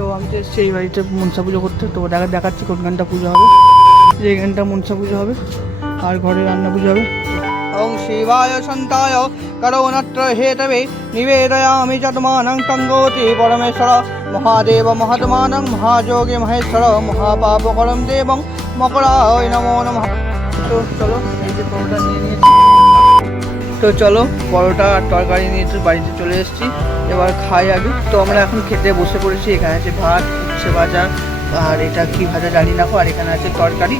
তো আমি তো এসেছি এই বাড়িতে মনসা পুজো করতে তো দেখা দেখাচ্ছি কোনখানটা পুজো হবে। যে এখানটা মনসা পুজো হবে আর ঘরে রান্না পুজো হবে। ওং শিবায় সন্তায় করোনত্র হেতবে নিবেদয়ামি যতমানং তঙ্গোতি পরমেশ্বর। মহাদেব মহাত্মানং মহাযোগী মহেশ্বর মহাপাপ করম দেবং মকরায় নমো নমঃ। তো চলো এই যে পরোটা নিয়ে নিয়েছি। তো চলো, পরোটা আর তরকারি নিয়ে তো বাড়িতে চলে এসেছি। এবার খাই আগে। তো আমরা এখন খেতে বসে পড়েছি। এখানে আছে ভাত, উচ্ছে ভাজা, আর এটা কি ভাজা জানি না আর এখানে আছে তরকারি।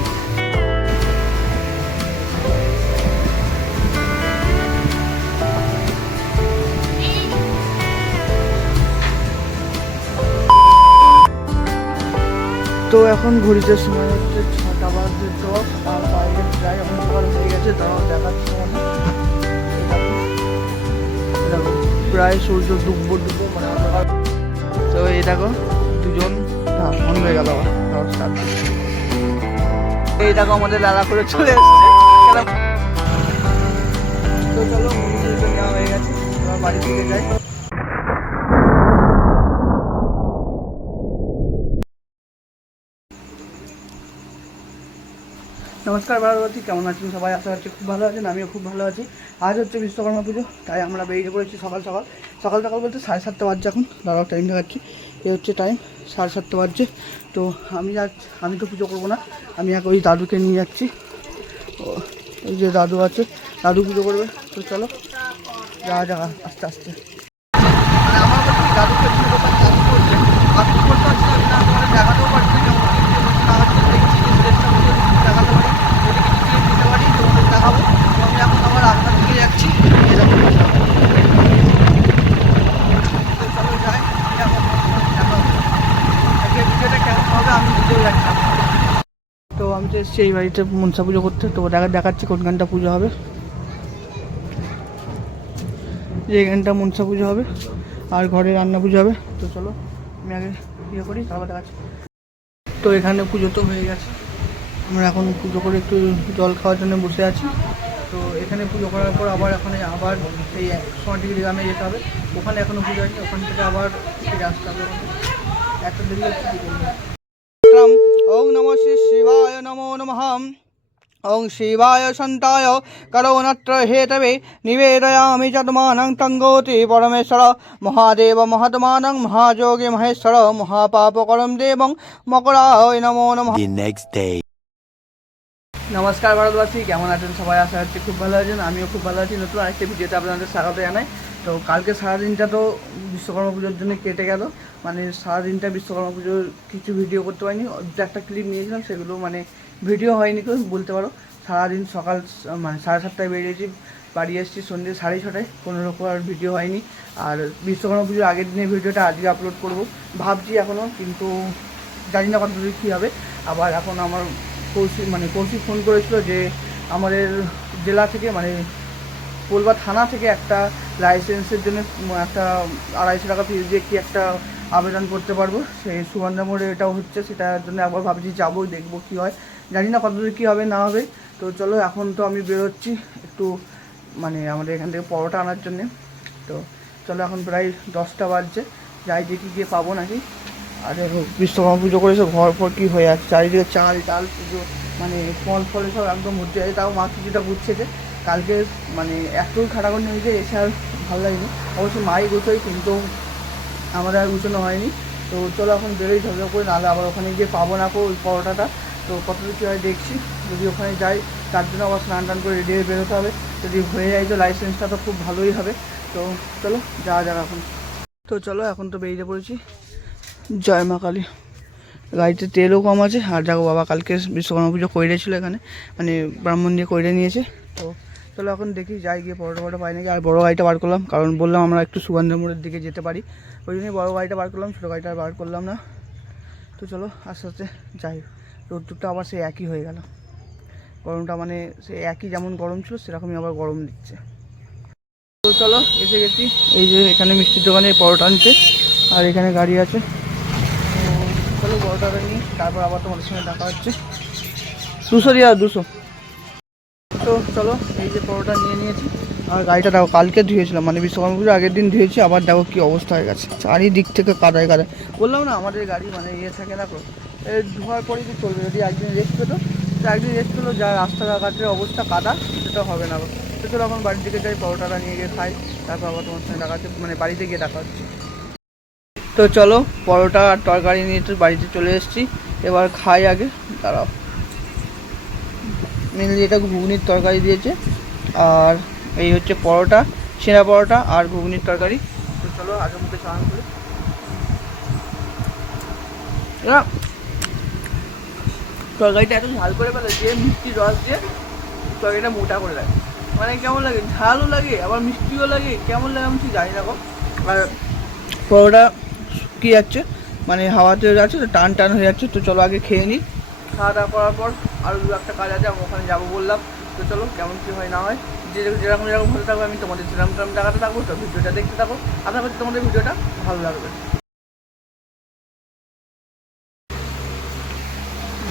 তো এখন ঘড়িতে সময় হচ্ছে ছটা বাজে দশ, আর বাইরে প্রায় অন্ধকার হয়ে গেছে, তাও দেখাচ্ছে মানে প্রায় সূর্য ডুববো ডুববো মানে তো এই দেখো, দুজন হ্যাঁ ফোন হয়ে গেল আবার নমস্কার এই দেখো, আমাদের লালা করে চলে এসছে। তো চলো হয়ে গেছে, এবার বাড়ি থেকে যাই। নমস্কার ভারতবর্তী কেমন আছেন সবাই? আশা করছি খুব ভালো আছেন, আমিও খুব ভালো আছি। আজ হচ্ছে বিশ্বকর্মা পুজো, তাই আমরা বেরিয়ে পড়েছি সকাল সকাল। সকাল সকাল বলতে সাড়ে সাতটা বাজছে এখন দাঁড়াও টাইম দেখাচ্ছি। এ হচ্ছে টাইম সাড়ে সাতটা বাজছে। তো আমি আজ আমি তো পুজো করব না, আমি এক ওই দাদুকে নিয়ে যাচ্ছি। ওই যে দাদু আছে, দাদু পুজো করবে। তো চলো, যা যা, আস্তে আস্তে মানে আমার কাছে দাদুকে পুজো করতে দাদু করছে আর কি করতে পারছি না আমি না তোমাদের দেখাতেও পারছি না কেমন কি করছে না হচ্ছে দেখছি যে স্টেজটা পুজো দেখাতে পারি যদি কিছু ক্লিপ দিতে পারি তোমাদের দেখাবো তো আমি এখন আবার আপনার দিকে যাচ্ছি এরকম তো চলো যাই গিয়ে আবার দেখা হবে। আজকে ভিডিওটা কেমন হবে আমি নিজেও জানি না। তো আমি তো এসেছি এই বাড়িতে মনসা পুজো করতে, তো দেখা দেখাচ্ছি কোনখানটা পুজো হবে। যে এখানটা মনসা পুজো হবে, আর ঘরে রান্না পুজো হবে। তো চলো, আমি আগে ইয়ে করি, তারপর দেখাচ্ছি। তো এখানে পুজো তো হয়ে গেছে। আমরা এখন পুজো করে একটু জল খাওয়ার জন্য বসে আছি। তো এখানে পুজো করার পর আবার এখানে আবার এই সোনাটিগির গ্রামে যেতে হবে। ওখানে এখনও পুজো হয়নি, ওখান থেকে আবার ফিরে আসতে হবে। একটা দেরি হচ্ছে ওং নম শ্রী শিবায় নমো নমঃ। ওং শিবায় সন্তায় করোনত্র হেতবে নিবেদয়ামি যতমানং তঙ্গোতি পরমেশ্বর। মহাদেব মহাত্মানং মহাযোগী মহেশ্বর। মহাপাপ করম দেবং মকরায় নমো নমঃ। The next নমস্কার ভারতবাসী কেমন আছেন সবাই? আশা করছি খুব ভালো আছেন। আমিও খুব ভালো আছি। নতুন আরেকটা ভিডিওতে আপনাদের স্বাগত জানাই। তো কালকে সারাদিনটা তো বিশ্বকর্মা পুজোর জন্য কেটে গেল। মানে সারাদিনটা বিশ্বকর্মা পুজোর কিছু ভিডিও করতে পারিনি। একটা ক্লিপ নিয়েছিলাম সেগুলো মানে ভিডিও হয়নি কেউ, বলতে পারো। সারাদিন সকাল মানে সাড়ে সাতটায় বেরিয়েছি, বাড়ি এসেছি সন্ধ্যে সাড়ে ছটায়। কোনো রকম আর ভিডিও হয়নি। আর বিশ্বকর্মা পুজোর আগের দিনের ভিডিওটা আজকে আপলোড করব। ভাবছি এখনও, কিন্তু জানি না কত কী হবে। আবার এখন আমার কৌশিক মানে কৌশিক ফোন করেছিল যে আমাদের জেলা থেকে মানে কলবা থানা থেকে একটা লাইসেন্সের জন্য একটা আড়াইশো টাকা ফিস দিয়ে কি একটা আবেদন করতে পারব? সেই সুগন্ধা মোড়ে এটাও হচ্ছে, সেটার জন্য একবার ভাবছি যাব, দেখব কী হয়। জানি না কতদূর কী হবে, না হবে। তো চলো, এখন তো আমি বেরোচ্ছি একটু মানে আমাদের এখান থেকে পরোটা আনার জন্যে। তো চলো, এখন প্রায় দশটা বাজছে। যাই দেখি গিয়ে পাবো নাকি। আর বিশ্বকর্মা পুজো করেছে, ঘর ফর কী হয়ে আছে, চারিদিকে চাল, ডাল, পুজো মানে ফল ফলে সব একদম ভর্তি আছে তাও মা কিছুটা গুছিয়েছে কালকে মানে এতই খাটাখাটনি হয়েছে, এসে আর ভালো লাগেনি। অবশ্য মাই গুছোই কিন্তু আমাদের আর গুছানো হয়নি তো চলো এখন বেরোই, ঝগড়া করে, নাহলে আবার ওখানে গিয়ে পাবো না কো ওই পরোটাটা। তো কতদূর কী হয় দেখছি, যদি ওখানে যাই, তার জন্য আবার স্নান টান করে রেডি হয়ে বেরোতে হবে। যদি হয়ে যায় তো লাইসেন্সটা তো খুব ভালোই হবে। তো চলো, যাওয়া যাক এখন। তো চলো, এখন তো বেরিয়ে পড়েছি। জয় মা কালী। গাড়িতে তেলও কম আছে। আর দেখো বাবা কালকে বিশ্বকর্মা পুজো কইরেছিল এখানে। মানে ব্রাহ্মণ দিয়ে কইরে নিয়েছে। তো চলো এখন দেখি, যাই গিয়ে বড়ো বড়ো পাই নাকি, আর বড়ো গাড়িটা বার করলাম। কারণ বললাম আমরা একটু সুগন্ধ মোড়ের দিকে যেতে পারি। ওই জন্যই বড়ো গাড়িটা বার করলাম, ছোটো গাড়িটা বার করলাম না। তো চলো, আস্তে আস্তে যাই। রোদ্দুরটা আবার সেই একই হয়ে গেল। গরমটা মানে সে একই যেমন গরম ছিল, সেরকমই আবার গরম দিচ্ছে। তো চলো, এসে গেছি। এই যে এখানে মিষ্টির দোকানে পরোটা আনতে, আর এখানে গাড়ি আছে। চলো পরোটাটা নিই তারপর আবার তোমাদের সঙ্গে দেখা হচ্ছে। দুশো দিয়া, দুশো। তো চলো, এই যে পরোটা নিয়ে নিয়েছি। আর গাড়িটা দেখো, কালকে ধুয়েছিলাম মানে বিশ্বকর্মা পুজো আগের দিন ধুয়েছি, আবার দেখো কি অবস্থা হয়ে গেছে। চারিদিক থেকে কাদায় কাদায়। বললাম না, আমাদের গাড়ি মানে ইয়ে থাকে না ধোয়ার পরেই তো চলবে, যদি একদিন রেস্ট পেতো। তো একদিন রেস্ট পেল, যা রাস্তাঘাটের অবস্থা, কাদা, সেটা হবে না। তো চলো এখন বাড়ির দিকে যাই, পরোটাটা নিয়ে গিয়ে খাই, তারপর আবার তোমার সঙ্গে দেখা মানে বাড়িতে গিয়ে দেখা হচ্ছে। তো চলো, পরোটা আর তরকারি নিয়ে তো বাড়িতে চলে এসেছি, এবার খাই আগে, দাঁড়াও। মেনলি এটা ঘুগনির তরকারি দিয়েছে। আর এই হচ্ছে পরোটা ছেঁড়া পরোটা আর ঘুগনির তরকারি। তো চলো আগে মধ্যে চান করি। তরকারিটা এত ঝাল করে ফেলে যে মিষ্টি রস দিয়ে তরকারিটা মোটা করে লাগে মানে কেমন লাগে? ঝালও লাগে, আবার মিষ্টিও লাগে, কেমন লাগে আমি ঠিক জানি না আর পরোটা কি যাচ্ছে? মানে হাওয়াতে যাচ্ছে, তো টান টান হয়ে যাচ্ছে, তো চলো আগে খেয়ে নিই। খাওয়া দাওয়া করার পর আরও দু একটা কাজ আছে, আমি ওখানে যাব বললাম। তো চলো, কেমন কী হয় না হয়, যে যেরকম যেরকম ভালো থাকবে, আমি তোমাদের যেরকম যেরকম দেখাতে থাকব, তো ভিডিওটা দেখতে থাকো। আশা করছি তোমাদের ভিডিওটা ভালো লাগবে।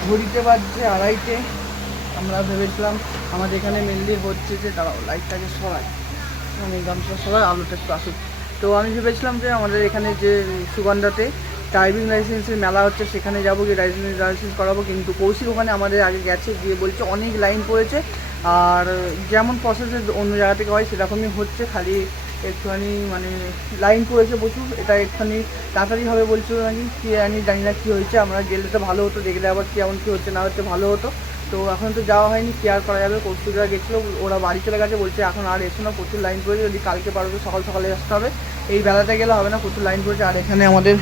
ঘড়িতে বাজছে আড়াইটে। আমরা ভেবেছিলাম আমাদের এখানে মেনলি হচ্ছে যে, দাঁড়াও লাইটটাকে সরাই। আমি গামছা সরাই, আলোটা একটু আসুক। তো আমি ভেবেছিলাম যে আমাদের এখানে যে সুগন্ধাতে ড্রাইভিং লাইসেন্সের মেলা হচ্ছে, সেখানে যাব, গিয়ে ড্রাইভিং লাইসেন্স করাবো, কিন্তু কৌশিক ওখানে আমাদের আগে গেছে, গিয়ে বলছে অনেক লাইন পড়েছে। আর যেমন প্রসেসে অন্য জায়গা থেকে হয়, সেরকমই হচ্ছে, খালি একটুখানি মানে লাইন পড়েছে প্রচুর, এটা একটুখানি তাড়াতাড়ি হবে বলছিল নাকি, কি জানি জানি না কী হয়েছে, আমরা গেলে তো ভালো হতো, দেখলে আবার কেমন কী হচ্ছে, না হচ্ছে ভালো হতো। তো এখন তো যাওয়া হয়নি, কি আর করা যাবে, কৌশিকরা গেছিল, ওরা বাড়ি চলে গেছে, বলছে এখন আর এসো না, প্রচুর লাইন পড়েছে, যদি কালকে পারবে সকাল সকালে আসতে হবে। এই বেলাতে গেলে হবে না, প্রচুর লাইন পড়েছে, আর এখানে আমাদের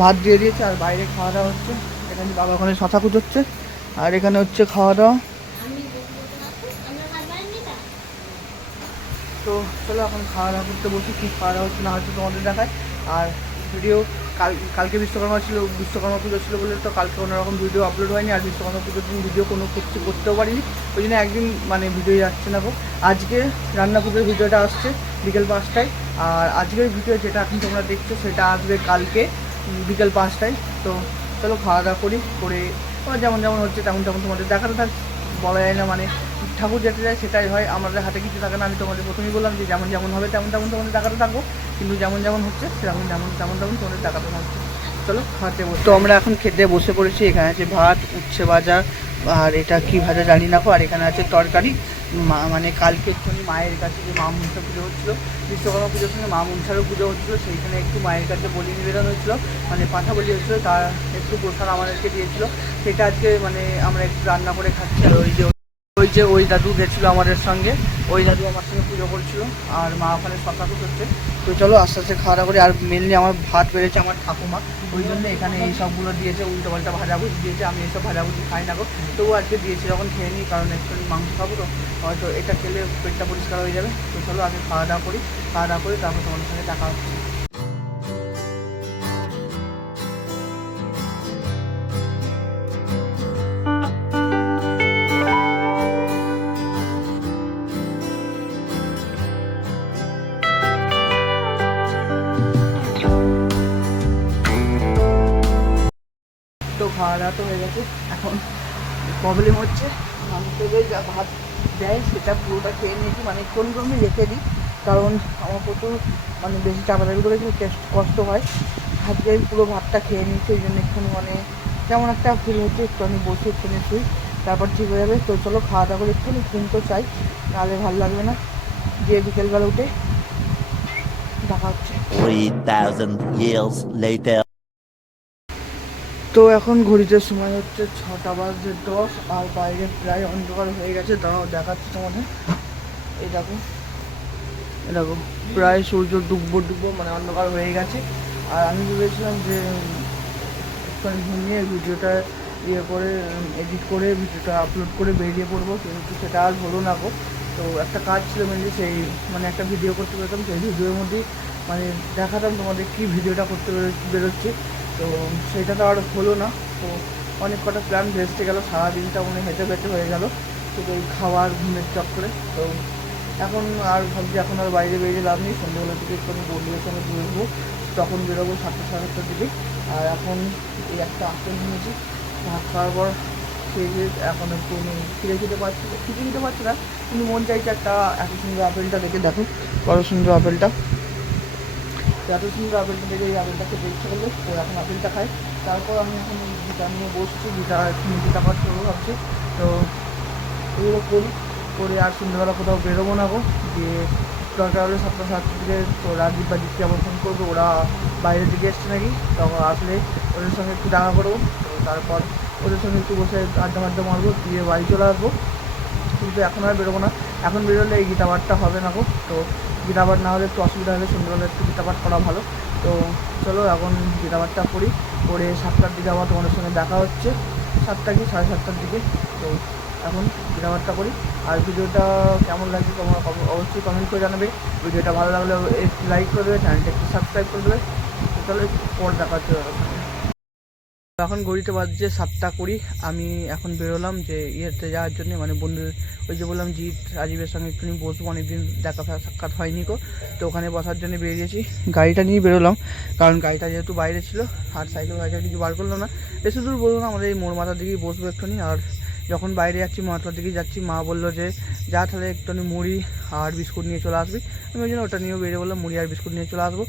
ভাত দিয়ে দিয়েছে আর বাইরে খাওয়া দাওয়া হচ্ছে। এখানে বাবা ওখানে শশা কুচোচ্ছে আর এখানে হচ্ছে খাওয়া দাওয়া তো চলো এখন খাওয়া দাওয়া করতে বসি, কী খাওয়া দাওয়া হচ্ছে না হচ্ছে তোমাদের দেখায়। আর ভিডিও কাল, কালকে বিশ্বকর্মা ছিল, বিশ্বকর্মা পুজো ছিল বলে তো কালকে কোনো রকম ভিডিও আপলোড হয়নি। আর বিশ্বকর্মা পুজোর দিন ভিডিও কোনো কিছু করতেও পারিনি। ওই জন্য একদিন মানে ভিডিও যাচ্ছে না গো। আজকে রান্না পুজোর ভিডিওটা আসছে বিকেল পাঁচটায়। আর আজকের ভিডিও যেটা এখন তোমরা দেখছ সেটা আসবে কালকে। বিকেল পাঁচটায়। তো চলো খাওয়া দাওয়া করি, করে যেমন যেমন হচ্ছে তেমন তেমন তোমাদের দেখাতে থাক। বলা যায় না মানে ঠাকুর যেতে যায় সেটাই হয়, আমাদের হাতে কিছু থাকে না, আমি তোমাদের প্রথমেই বললাম যে যেমন যেমন হবে তেমন তেমন তোমাদের দেখাতে থাকব। কিন্তু যেমন যেমন হচ্ছে সেরকম যেমন তেমন তেমন তোমাদের দেখাতে থাকব। চলো খাওয়াতে বসে। তো আমরা এখন খেতে বসে পড়েছি, এখানে আছে ভাত, উচ্ছে ভাজা আর এটা কি ভাজা জানি না আর এখানে আছে তরকারি। মানে কালকে একটুখানি মায়ের কাছে যে মা মুনসা পুজো হচ্ছিল, বিশ্বকর্মা পুজোর সঙ্গে মা মনসারও পুজো হচ্ছিল, সেইখানে একটু মায়ের কাছে বলি নিবেদন হয়েছিলো মানে পাঠা বলি হচ্ছিল তার একটু প্রসাদ আমাদেরকে দিয়েছিলো। সেটা আজকে মানে আমরা একটু রান্না করে খাচ্ছি, আর ওই যে যে ওই দাদু গেছিল আমাদের সঙ্গে, ওই দাদু আমার সঙ্গে পুজো করছিল আর মা ওখানে শশা করছে। তো চলো আস্তে আস্তে খাওয়া দাওয়া করি। আর মেনলি আমার ভাত বেড়েছে আমার ঠাকুমা। ওই জন্য এখানে এই সবগুলো দিয়েছে উল্টো পাল্টা ভাজাভুজি দিয়েছে। আমি এইসব ভাজাভুজি খাই না গো। তবু আজকে দিয়েছি, যখন খেয়ে নিই, কারণ একটু মাংস খাব তো, হয়তো এটা খেলে পেটটা পরিষ্কার হয়ে যাবে। তো চলো আগে খাওয়া দাওয়া করি, খাওয়া দাওয়া করি তারপর তোমাদের সঙ্গে দেখা হচ্ছে। খাওয়া দাওয়া তো হয়ে গেছে। এখন প্রবলেম হচ্ছে মাংসতে যা ভাত দেয় সেটা পুরোটা খেয়ে নিয়েছি মানে কোন ক্রমে রেখে দিই কারণ আমার প্রচুর মানে বেশি চাপাচাপি করে খেলে কেষ্ট- হয়। আজকে আমি পুরো ভাতটা খেয়ে নিয়েছি ওই জন্য একটুখানি মানে কেমন একটা ফিল হচ্ছে একটু আমি বসে একটুখানি শুই তারপর ঠিক হয়ে যাবে। তো চলো খাওয়া দাওয়া করে একটুখানি ঘুম তো চাই নাহলে ভালো লাগবে না। গিয়ে বিকেলবেলা উঠে দেখা হচ্ছে। 3,000 years later. তো এখন ঘড়িতে সময় হচ্ছে ছটা বাজে দশ, আর বাইরে প্রায় অন্ধকার হয়ে গেছে দাঁড়াও দেখাচ্ছি তোমাদের। এই দেখো এই দেখো, প্রায় সূর্য ডুববো ডুববো মানে অন্ধকার হয়ে গেছে। আর আমি ভেবেছিলাম যে, একটুখানি ঘুমিয়ে ভিডিওটা ইয়ে করে, এডিট করে, ভিডিওটা আপলোড করে বেরিয়ে পড়ব, কিন্তু সেটা আর হলো না গো। তো একটা কাজ ছিল মেনলি সেই মানে একটা ভিডিও করতে পেরেতাম সেই ভিডিওর মধ্যেই মানে দেখাতাম তোমাদের কী ভিডিওটা করতে বেরো- বেরোচ্ছে। তো সেটা তো আর হলো না। তো অনেক কটা প্ল্যান ভেস্তে গেল, সারাদিনটা মানে হেঁটে হেঁটে হয়ে গেল। শুধু খাওয়ার ঘুমের চক্করে তো এখন আর ভাবছি এখন আর বাইরে বেরিয়ে লাভ নেই। সন্ধ্যেবেলা থেকে একটু বন্ধুদের সঙ্গে বেরোবো তখন বেরোবো সাতটা, সাড়ে সাতটার দিকে। আর এখন এই একটা আপেল নিয়েছি ভাত খাওয়ার পর খেয়ে এখন একটু খিদে খেতে পারছি। খিদে খেতে পারছি না, কিন্তু মন চাইছে একটা এত সুন্দর আপেলটা দেখে। দেখো বড় সুন্দর আপেলটা। এত সুন্দর আপেলটা দেখে এই আপেলটা খেতে ইচ্ছে করল, তো এখন আপেলটা খাই। তারপর আমি এখন গিটার নিয়ে বসছি, গিটার গিটার পাঠ করব ভাবছি। তো এগুলো করি, করে আর সন্ধ্যেবেলা কোথাও বেরোবো না গো। দিয়ে দরকার হলে সাতটা সাতটার দিকে তো রাজীব বা দীপকে আবার ফোন করব, ওরা বাইরে দিকে এসছে নাকি, তখন আসলে ওদের সঙ্গে একটু দেখা করব। তো তারপর ওদের সঙ্গে একটু বসে আড্ডা মাড্ডা মারবো, দিয়ে বাড়ি চলে আসব। কিন্তু এখন আর বেরোবো না। এখন বেরোলে এই গীতাপাঠটা হবে না গো। তো গীতাপাঠ না হলে একটু অসুবিধা হলে সুন্দরভাবে একটু গীতাপাঠ করা ভালো। তো চলো এখন গীতাপাঠটা করি করে সাতটার দিকে আবার তোমাদের সঙ্গে দেখা হচ্ছে। সাতটা কি? সাড়ে সাতটার দিকে। তো এখন গীতাপাঠটা করি। আর ভিডিওটা কেমন লাগছে তোমার অবশ্যই কমেন্ট করে জানাবে। ভিডিওটা ভালো লাগলে একটু লাইক করে দেবে চ্যানেলটা একটু সাবস্ক্রাইব করে দেবে। চলো পর দেখা হচ্ছে। এখন ঘড়িতে বাজছে সাতটা কুড়ি, আমি এখন বেরোলাম যে ইয়েতে যাওয়ার জন্য মানে বন্ধু ওই যে বললাম জিৎ, রাজীবের সঙ্গে একটু বসবো, অনেকদিন দেখা সাক্ষাৎ হয়নি কো তো ওখানে বসার জন্য বেরিয়েছি। গাড়িটা নিয়ে বেরোলাম, কারণ গাড়িটা যেহেতু বাইরে ছিল, আর সাইকেল গাড়িটা কিছু বার করল না, বেশি দূর বলব না, আমাদের এই মোড় মাথার দিকেই বসবো একটুখানি, আর যখন বাইরে যাচ্ছি মাথার দিকে যাচ্ছি, মা বলল যে, যা তাহলে একটুখানি মুড়ি আর বিস্কুট নিয়ে চলে আসবি। আমি ওই জন্য ওটা নিয়েও বেরিয়ে বললাম, মুড়ি আর বিস্কুট নিয়ে চলে আসব।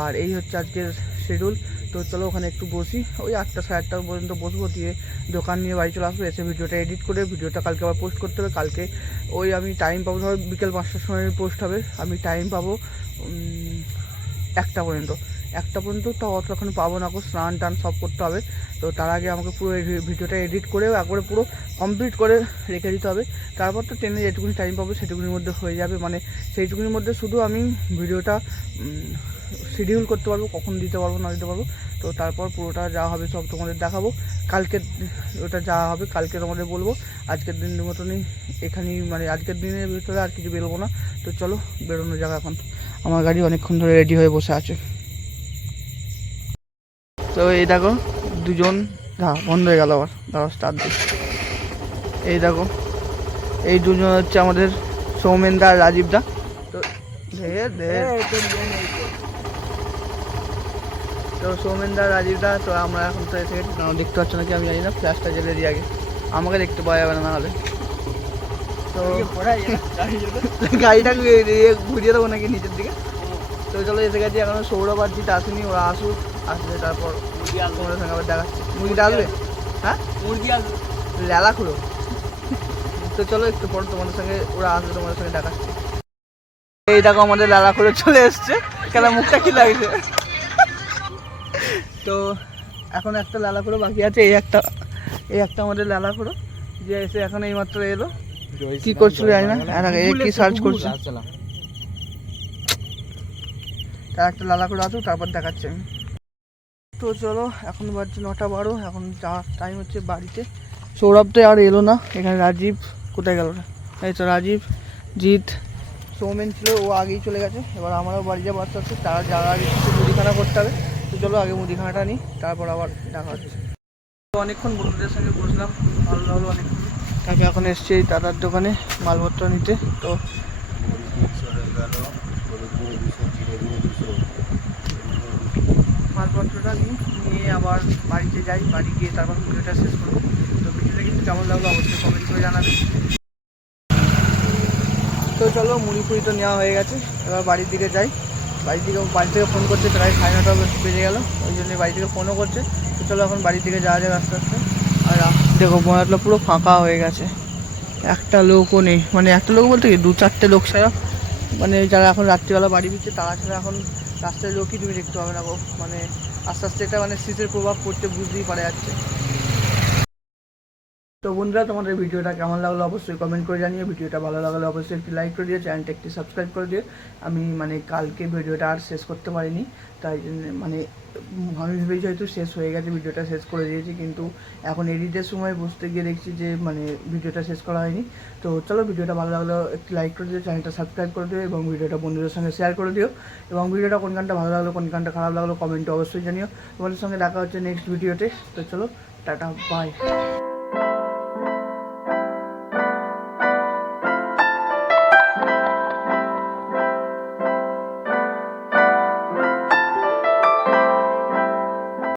আর এই হচ্ছে আজকের শিডিউল তো চলো ওখানে একটু বসি। ওই আটটা সাড়ে আটটা পর্যন্ত বসবো দিয়ে দোকান নিয়ে বাড়ি চলে আসব। এসে ভিডিওটা এডিট করে ভিডিওটা কালকে আবার পোস্ট করতে হবে। কালকে ওই আমি টাইম পাবো ধরো বিকেল পাঁচটার সময় পোস্ট হবে। আমি টাইম পাবো একটা পর্যন্ত। একটা পর্যন্ত তো অতক্ষণ পাবো না স্নান টান সব করতে হবে। তো তার আগে আমাকে পুরো ভিডিওটা এডিট করে একবারে পুরো কমপ্লিট করে রেখে দিতে হবে। তারপর তো ট্রেনে যেটুকুনি টাইম পাবো সেটুকুনির মধ্যে হয়ে যাবে। মানে সেইটুকুনির মধ্যে শুধু আমি ভিডিওটা শিডিউল করতে পারব, কখন দিতে পারব, না দিতে পারব। তো তারপর পুরোটা যা হবে সব তোমাদের দেখাবো। কালকে ওটা যা হবে, কালকে তোমাদের বলব। আজকের দিনের মতনই এখানেই মানে আজকের দিনের ভিতরে আর কিছু বেরোবো না। তো চলো, বেরোনো যাবে এখন। আমার গাড়ি অনেকক্ষণ ধরে রেডি হয়ে বসে আছে। তো এই দেখো, দুজন হ্যাঁ বন্ধ হয়ে গেল আবার। দাঁড়াও স্টার্ট দিই। এই দেখো, এই দুজন হচ্ছে আমাদের সৌমেন দা রাজীব দা। তো দে দে তো সৌমেন দা রাজীব দা তো আমরা এখন তো এসে গেছি কারণ দেখতে পাচ্ছ নাকি আমি জানি না ফ্ল্যাশটা জ্বেলে দিই আগে। আমাকে দেখতে পাওয়া যাবে না নাহলে তো গাড়িটা ঘুরিয়ে দেবো নাকি নিচের দিকে? তো চলো এসে গেছি এখন সৌরভ আর জিত আসেনি ওরা আসুক আসলে তারপর তোমাদের সঙ্গে আবার দেখাচ্ছি মুরগিটা আসবে? হ্যাঁ? মুরগি আসবে লেলা খুঁড়ো। তো চলো একটু পর তোমাদের সঙ্গে ওরা আসবে তোমাদের সঙ্গে দেখাচ্ছি। এই দেখো আমাদের লালা করে চলে এসছে। কেন মুখটা কি লাগছে? তো এখন একটা লালা করে বাকি আছে এই একটা এই একটা আমাদের লালা করে যে এসে এখন এইমাত্র এলো। কি করছিল জানি না আর এ কি সার্চ করছে তার একটা লালা করে আসুক তারপর দেখাচ্ছি আমি। তো চলো এখন বাজছে নটা বারো এখন যাওয়ার টাইম হচ্ছে বাড়িতে। সৌরভ তো আর এলো না এখানে রাজীব কোথায় গেল? এই তো রাজীব জিৎ সৌমেন ছিল ও আগেই চলে গেছে। এবার আমারও বাড়ি যাব আস্তে আস্তে তারা যারা আগে মুদিখানা করতে হবে। তো চলো আগে মুদিখানাটা নিই তারপর আবার দেখা হচ্ছে। তো অনেকক্ষণ বন্ধুদের সঙ্গে বসলাম ভালো লাগল অনেকক্ষণ। তাকে এখন এসছে এই দাদার দোকানে মালপত্র নিতে তো মালপত্রটা নিই নিয়ে আবার বাড়িতে যাই বাড়ি গিয়ে তারপর ভিডিওটা শেষ করব। তো ভিডিওটা কিন্তু কেমন লাগল অবশ্যই কমেন্ট করে জানাবে। তো চলো মুড়ি ফুড়ি তো নেওয়া হয়ে গেছে এবার বাড়ির দিকে যাই। বাড়ি থেকে বাড়ি থেকে ফোন করছে, প্রায় সাড়ে নটা বেজে গেল। ওই জন্য বাড়ি থেকে ফোনও করছে। তো চলো এখন বাড়ির দিকে যাওয়া যাক আস্তে আস্তে। আর দেখো বনাতলা পুরো ফাঁকা হয়ে গেছে। একটা লোকও নেই। মানে একটা লোক বলতে কি? দু চারটে লোক ছাড়া। মানে যারা এখন রাত্রিবেলা বাড়ি ফিরছে, তারা ছাড়া এখন রাস্তায় লোকই তুমি দেখতে পাবে না গো। মানে আস্তে আস্তে এটা মানে শীতের প্রভাব পড়তে বুঝতেই পারা যাচ্ছে। তো বন্ধুরা, তোমাদের ভিডিওটা কেমন লাগল অবশ্যই কমেন্ট করে জানিও। ভিডিওটা ভালো লাগলে অবশ্যই একটি লাইক করে দিও চ্যানেলটা একটি সাবস্ক্রাইব করে দিও। আমি মানে কালকে ভিডিওটা আর শেষ করতে পারিনি, তাই জন্য মানে আমি ভেবেছি হয়তো শেষ হয়ে গেছে, ভিডিওটা শেষ করে দিয়েছি, কিন্তু এখন এডিটের সময় বসতে গিয়ে দেখছি যে মানে ভিডিওটা শেষ করা হয়নি। তো চলো ভিডিওটা ভালো লাগল একটি লাইক করে দিও চ্যানেলটা সাবস্ক্রাইব করে দিও এবং ভিডিওটা বন্ধুদের সঙ্গে শেয়ার করে দিও। এবং ভিডিওটা কোন গানটা ভালো লাগল, কোন গানটা খারাপ লাগল কমেন্টে অবশ্যই জানিও। তোমাদের সঙ্গে দেখা হচ্ছে নেক্সট ভিডিওতে তো চলো, টাটা বাই